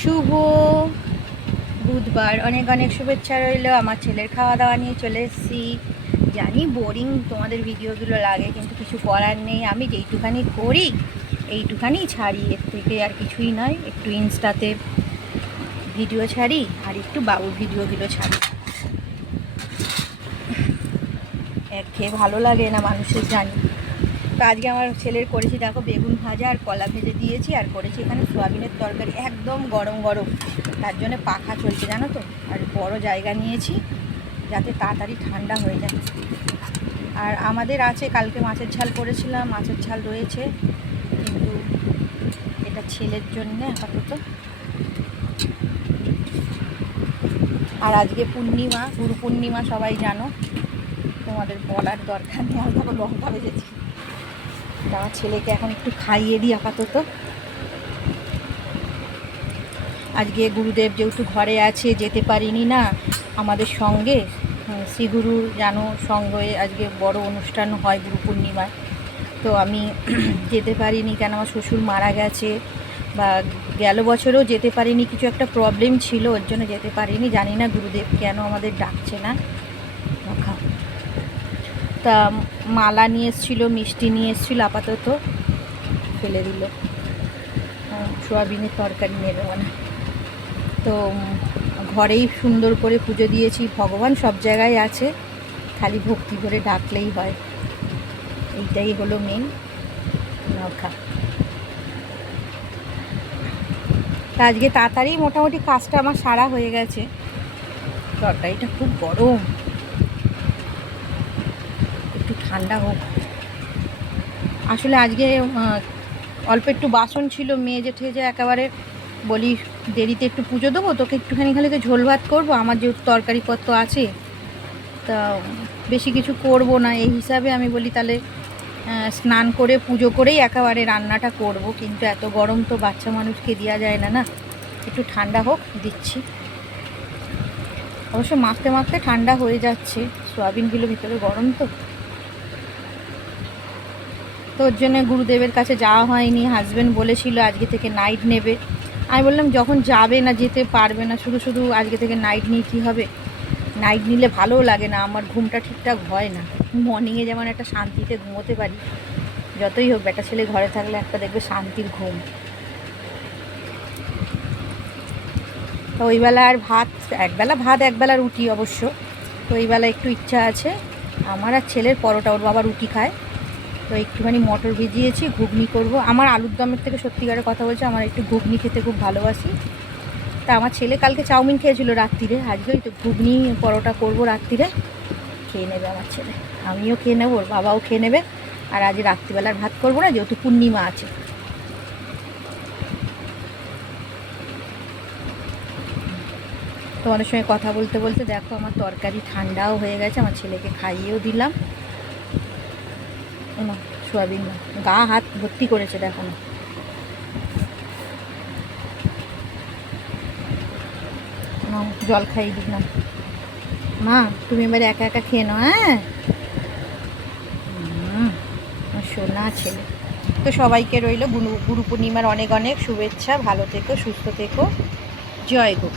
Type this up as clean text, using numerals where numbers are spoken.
শুভ বুধবার, অনেক অনেক শুভেচ্ছা রইল। আমার ছেলের খাওয়া দাওয়া নিয়ে চলে এসেছি। জানি বোরিং তোমাদের ভিডিওগুলো লাগে, কিন্তু কিছু করার নেই। আমি যেইটুখানি করি এইটুখানি ছাড়ি, এর থেকে আর কিছুই নয়। একটু ইনস্টাতে ভিডিও ছাড়ি আর একটু বাবুর ভিডিওগুলো ছাড়ি। খেয়ে ভালো লাগে না মানুষের, জানি। তো আজকে আমার ছেলের করেছি, দেখো, বেগুন ভাজা আর কলা ভেজে দিয়েছি, আর করেছি এখানে সোয়াবিনের তরকারি, একদম গরম গরম। তার জন্য পাখা চলছে, জানো তো। আর বড় জায়গা নিয়েছি যাতে তাড়াতাড়ি ঠান্ডা হয়ে যায়। আর আমাদের আছে, কালকে মাছের ঝাল করেছিলাম, মাছের ঝাল রয়েছে, কিন্তু এটা ছেলের জন্যে আপাতত। আর আজকে পূর্ণিমা, গুরু পূর্ণিমা, সবাই জানো, তোমাদের বলার দরকার নেই। আর দেখো লঙ্কা ভেজেছি। আমার ছেলেকে এখন একটু খাইয়ে দিই আপাতত। আজকে গুরুদেব যেহেতু ঘরে আছে, যেতে পারিনি না আমাদের সঙ্গে। শ্রীগুরু জানো সঙ্গে আজকে বড় অনুষ্ঠান হয় গুরু পূর্ণিমায়। তো আমি যেতে পারিনি, কেন আমার শ্বশুর মারা গেছে, বা গেল বছরেও যেতে পারিনি, কিছু একটা প্রবলেম ছিল, ওর জন্য যেতে পারিনি। জানি না গুরুদেব কেন আমাদের ডাকছে না। তা মালা নিয়ে এসেছিলো, মিষ্টি নিয়ে এসেছিলো, আপাতত ফেলে দিল। সোয়াবিনের তরকারি নেবে মানে। তো ঘরেই সুন্দর করে পুজো দিয়েছি। ভগবান সব জায়গায় আছে, খালি ভক্তি করে ডাকলেই হয়, এইটাই হলো মেন রক্ষা। তা আজকে তাড়াতাড়ি মোটামুটি কাজটা আমার সারা হয়ে গেছে। তরকারিটা খুব গরম, একটু ঠান্ডা হোক। আসলে আজকে অল্প একটু বাসন ছিল, মেজে ঠেজে একেবারে বলি দেরিতে একটু পুজো দেবো, তোকে একটুখানি খালি তো ঝোল ভাত করবো, আমার যেহেতু তরকারিপত্র আছে, তা বেশি কিছু করব না। এই হিসাবে আমি বলি তাহলে স্নান করে পুজো করেই একেবারে রান্নাটা করব। কিন্তু এত গরম তো বাচ্চা মানুষকে দেওয়া যায় না, না। একটু ঠান্ডা হোক, দিচ্ছি। অবশ্য মাখতে মাখতে ঠান্ডা হয়ে যাচ্ছে, সোয়াবিনগুলো ভিতরে গরম তো। তো ওর জন্য গুরুদেবের কাছে যাওয়া হয়নি। হাজব্যান্ড বলেছিল আজকে থেকে নাইট নেবে। আমি বললাম যখন যাবে না, যেতে পারবে না, শুধু শুধু আজকে থেকে নাইট নিয়ে কী হবে। নাইট নিলে ভালোও লাগে না, আমার ঘুমটা ঠিকঠাক হয় না। মর্নিংয়ে যেমন একটা শান্তিতে ঘুমোতে পারি, যতই হোক বেটা ছেলে ঘরে থাকলে একটা দেখবে শান্তির ঘুম। তো ওইবেলা আর ভাত, একবেলা ভাত একবেলা রুটি অবশ্য। তো ওইবেলা একটু ইচ্ছা আছে আমার আর ছেলের পরোটা, ওর বাবা রুটি খায়। তো একটুখানি মটর ভিজিয়েছি, ঘুগনি করব। আমার আলুর দমের থেকে সত্যিকারের কথা বলছি, আমার একটু ঘুগনি খেতে খুব ভালোবাসি। তা আমার ছেলে কালকে চাউমিন খেয়েছিল রাত্রিরে, আজকে ওই তো ঘুগনি পরোটা করব রাত্রিরে, খেয়ে নেবে আমার ছেলে। আমিও খেয়ে নেবো, ওর বাবাও খেয়ে নেবে। আর আজ রাত্রিবেলার ভাত করবো না, যেহেতু পূর্ণিমা আছে। তোমাদের সঙ্গে কথা বলতে বলতে দেখো আমার তরকারি ঠান্ডাও হয়ে গেছে, আমার ছেলেকে খাইয়েও দিলাম। না, সোয়াবিন না, গা হাত ভর্তি করেছে, দেখো না। জল খাইয়ে দিলাম। মা তুমি এবার একা একা খেয়ে নাও, হ্যাঁ। সোনা ছেলে। তো সবাইকে রইল গুরু পূর্ণিমার অনেক অনেক শুভেচ্ছা। ভালো থেকো, সুস্থ থেকো। জয় গুরু।